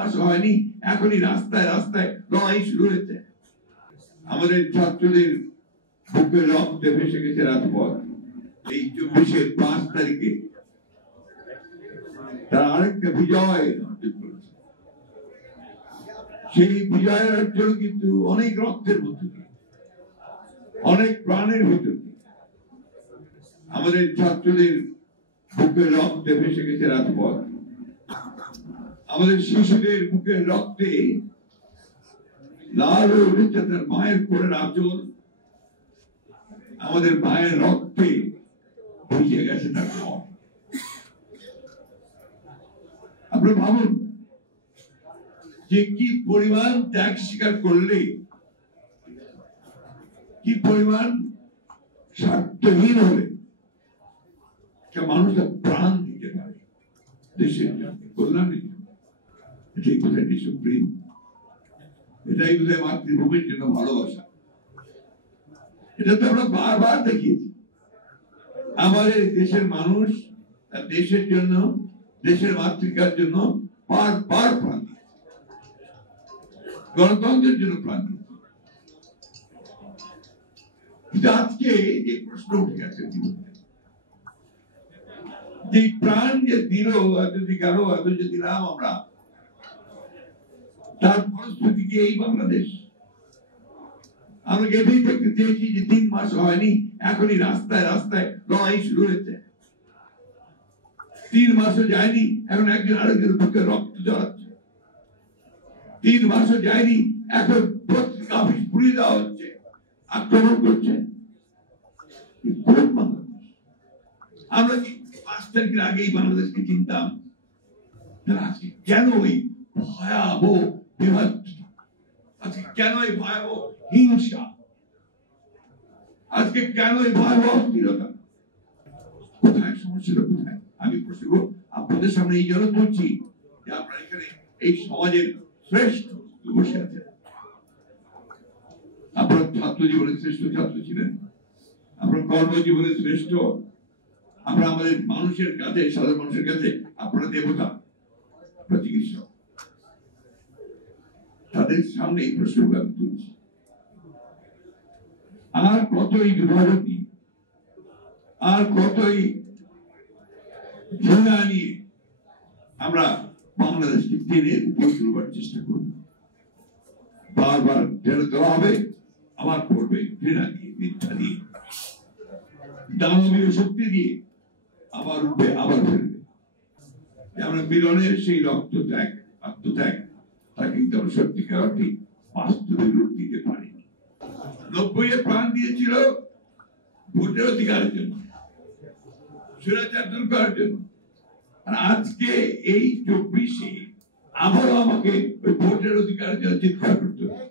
মাস হয়নি, এখনই রাস্তায় রাস্তায় লড়াই শুরু হয়েছে। আমাদের ছাত্রদের বুকের রক্তে ভেসে গেছে রাজপথ। এই 24-এর 5 তারিখে তারা আরেকটা বিজয় অর্জন করেছে। সেই বিজয়ের অর্জন কিন্তু অনেক রক্তের মধ্যে দিয়ে, অনেক প্রাণের ভিতর দিয়ে। আমাদের ছাত্রদের বুকের রক্তে ভেসে গেছে রাজপথ। আমাদের শিশুদের বুকের রক্তে লাল হয়ে উঠেছে তার মায়ের কোলের আঁচল। আমাদের মায়ের রক্তে ভিজে গেছে তার ঘর। আপনারা ভাবুন যে কি পরিমাণ ত্যাগ স্বীকার করলে, কি পরিমাণ স্বার্থহীন হলে মানুষ প্রাণ দিতে পারে দেশের কল্যাণের জন্য। এটাই বোধহয় দেশপ্রেম, এটাই বোধহয় মাতৃভূমির জন্য ভালোবাসা। এটা তো আমরা বারবার দেখিয়েছি। আমাদের দেশের মানুষ তার দেশের জন্য, দেশের মাতৃকার জন্য বারবার প্রাণ দিয়েছে, গণতন্ত্রের জন্য প্রাণ দিয়েছে। কিন্তু আজকে যে প্রশ্ন উঠে গেছে, যে প্রাণ যে দিল, এত যে গেল, এত যে দিলাম আমরা, তার পরিস্থিতি কি এই বাংলাদেশ? আমরা এটাই দেখতে চেয়েছি যে 3 মাস হয়নি, এখনই রাস্তায় রাস্তায় লড়াই শুরু হয়েছে। 3 মাসও যায়নি, এখন একজন আরেকজনের বুকে রক্ত ঝরাচ্ছে। 3 মাসও যায়নি, এখন পত্রিকা অফিস পুড়িয়ে দেওয়া হচ্ছে, আক্রমণ করছে। আমরা কি 5 তারিখের আগেই বাংলাদেশকে চিনতাম? আজকে কেন এই ভয়াবহ বিভৎসতা? আজকে কেন এই ভয়াবহ হিংসা? আজকে কেন এই ভয়াবহ অস্থিরতা? কোথায় সমস্যাটা? কোথায়? আমি প্রশ্ন আপনাদের সামনে এই জন্য বলছি যে আপনারা এখানে এই সমাজের শ্রেষ্ঠ বসে আছেন। আপনার ছাত্র জীবনের শ্রেষ্ঠ ছাত্র ছিলেন, আপনার কর্মজীবনের শ্রেষ্ঠ। আমরা আমাদের মানুষের কাছে, সাধারণ মানুষের কাছে আপনারা দেবতা, চিকিৎসক। তাদের সামনে এই প্রশ্নগুলো আমি তুলছি। আর কতই বিভাজন নিয়ে, আর কতই ঘৃণা নিয়ে আমরা বাংলাদেশকে টেনে উপর তুলবার চেষ্টা করব। বারবার টেনে দেওয়া হবে, আবার পড়বে ঘৃণা দিয়ে, মিথ্যা দিয়ে, দানবীয় শক্তি দিয়ে আবার উঠবে, আবার ফেলবে। আমরা মিলনের সেই রক্ত ত্যাগ, আত্মত্যাগ, তা কিন্তু আমরা সত্যিকার অর্থে বাস্তবে রূপ দিতে পারিনি। 90-এ প্রাণ দিয়েছিল ভোটের অধিকারের জন্য, স্বৈরাচার দূর করার জন্য। আর আজকে এই 24-এ আবারও আমাকে ওই ভোটের অধিকারের জন্য চিৎকার করতে হবে।